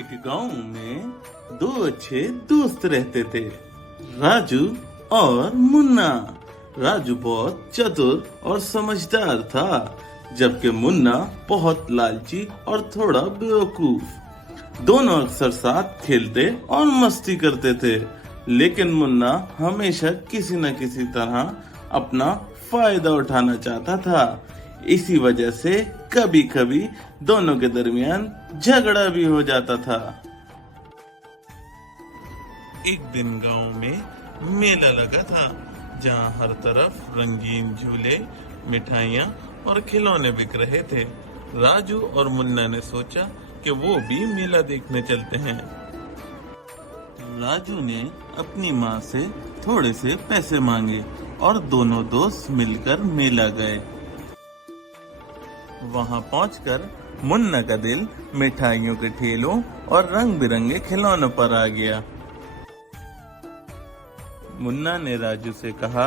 एक गांव में दो अच्छे दोस्त रहते थे, राजू और मुन्ना। राजू बहुत चतुर और समझदार था, जबकि मुन्ना बहुत लालची और थोड़ा बेवकूफ। दोनों अक्सर साथ खेलते और मस्ती करते थे, लेकिन मुन्ना हमेशा किसी न किसी तरह अपना फायदा उठाना चाहता था। इसी वजह से कभी कभी दोनों के दरमियान झगड़ा भी हो जाता था। एक दिन गांव में मेला लगा था, जहां हर तरफ रंगीन झूले, मिठाइयाँ और खिलौने बिक रहे थे। राजू और मुन्ना ने सोचा कि वो भी मेला देखने चलते हैं। राजू ने अपनी माँ से थोड़े से पैसे मांगे और दोनों दोस्त मिलकर मेला गए। वहां पहुंचकर मुन्ना का दिल मिठाइयों के ठेलों और रंग बिरंगे खिलौनों पर आ गया। मुन्ना ने राजू से कहा,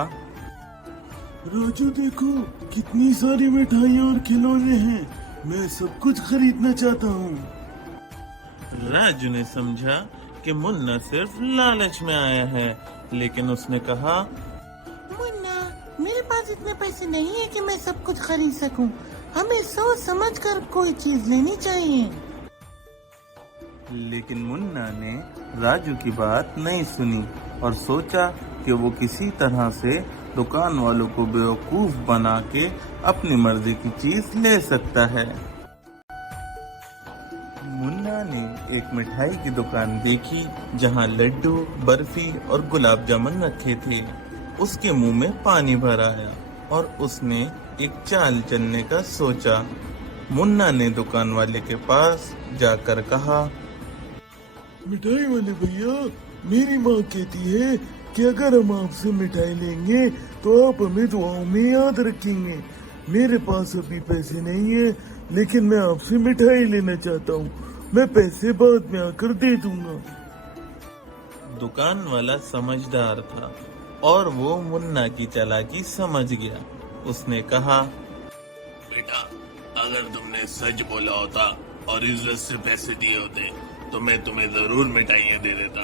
राजू देखो, कितनी सारी मिठाइयाँ और खिलौने हैं, मैं सब कुछ खरीदना चाहता हूँ। राजू ने समझा कि मुन्ना सिर्फ लालच में आया है, लेकिन उसने कहा, मुन्ना, मेरे पास इतने पैसे नहीं है कि मैं सब कुछ खरीद सकूं। हमें सोच समझ कर कोई चीज लेनी चाहिए। लेकिन मुन्ना ने राजू की बात नहीं सुनी और सोचा कि वो किसी तरह से दुकान वालों को बेवकूफ बना के अपनी मर्जी की चीज ले सकता है। मुन्ना ने एक मिठाई की दुकान देखी, जहां लड्डू, बर्फी और गुलाब जामुन रखे थे। उसके मुंह में पानी भर आया और उसने एक चाल चलने का सोचा। मुन्ना ने दुकान वाले के पास जाकर कहा, मिठाई वाले भैया, मेरी माँ कहती है कि अगर हम आपसे मिठाई लेंगे तो आप हमें दुआओं में याद रखेंगे। मेरे पास अभी पैसे नहीं है, लेकिन मैं आपसे मिठाई लेना चाहता हूँ। मैं पैसे बाद में आकर दे दूंगा। दुकान वाला समझदार था और वो मुन्ना की चालाकी समझ गया। उसने कहा, बेटा, अगर तुमने सच बोला होता और इज्जत से पैसे दिए होते तो मैं तुम्हें जरूर मिठाइयाँ दे देता,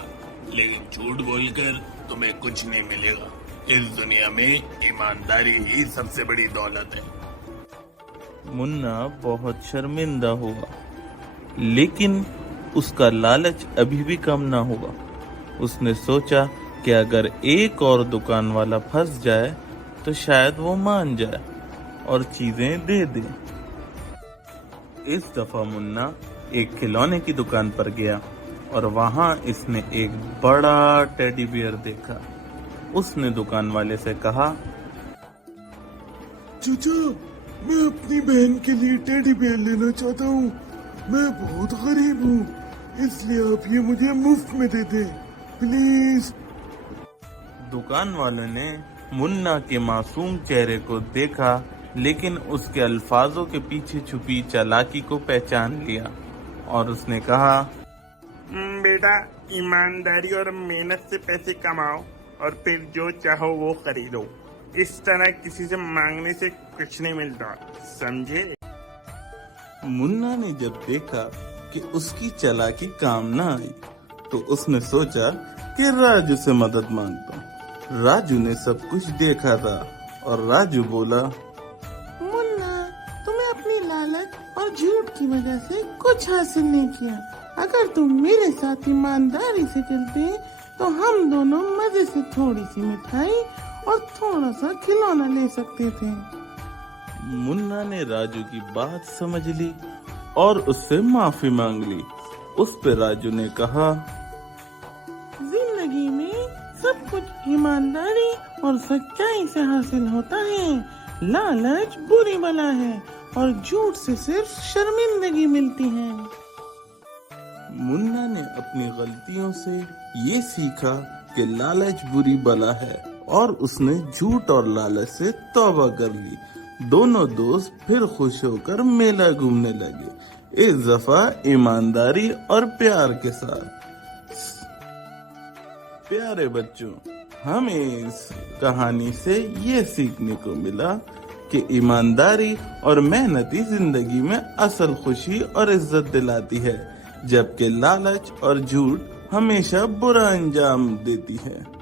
लेकिन झूठ बोलकर तुम्हें कुछ नहीं मिलेगा। इस दुनिया में ईमानदारी ही सबसे बड़ी दौलत है। मुन्ना बहुत शर्मिंदा हुआ, लेकिन उसका लालच अभी भी कम ना हुआ। उसने सोचा कि अगर एक और दुकान वाला फंस जाए तो शायद वो मान जाए और चीजें दे दे। इस दफा मुन्ना एक खिलौने की दुकान पर गया और वहां इसने एक बड़ा टेडी बियर देखा। उसने दुकान वाले से कहा, चाचा, मैं अपनी बहन के लिए टेडी बियर लेना चाहता हूँ। मैं बहुत गरीब हूँ, इसलिए आप ये मुझे मुफ्त में दे दे, प्लीज। दुकान वालों ने मुन्ना के मासूम चेहरे को देखा, लेकिन उसके अल्फाजों के पीछे छुपी चालाकी को पहचान लिया और उसने कहा, बेटा, ईमानदारी और मेहनत से पैसे कमाओ और फिर जो चाहो वो खरीदो। इस तरह किसी से मांगने से कुछ नहीं मिलता, समझे? मुन्ना ने जब देखा कि उसकी चालाकी काम न आई, तो उसने सोचा कि राजू से मदद मांगता। राजू ने सब कुछ देखा था और राजू बोला, मुन्ना, तुम्हें अपनी लालच और झूठ की वजह से कुछ हासिल नहीं किया। अगर तुम मेरे साथ ईमानदारी से चलते तो हम दोनों मजे से थोड़ी सी मिठाई और थोड़ा सा खिलौना ले सकते थे। मुन्ना ने राजू की बात समझ ली और उससे माफी मांग ली। उस पर राजू ने कहा, जिंदगी में सब कुछ ईमानदारी और सच्चाई से हासिल होता है। लालच बुरी बला है और झूठ से सिर्फ शर्मिंदगी मिलती है। मुन्ना ने अपनी गलतियों से ये सीखा कि लालच बुरी बला है और उसने झूठ और लालच से तौबा कर ली। दोनों दोस्त फिर खुश होकर मेला घूमने लगे, इस दफा ईमानदारी और प्यार के साथ। प्यारे बच्चों, हमें इस कहानी से ये सीखने को मिला कि ईमानदारी और मेहनत ही जिंदगी में असल खुशी और इज्जत दिलाती है। جبکہ لالچ اور جھوٹ ہمیشہ برا انجام دیتی ہے۔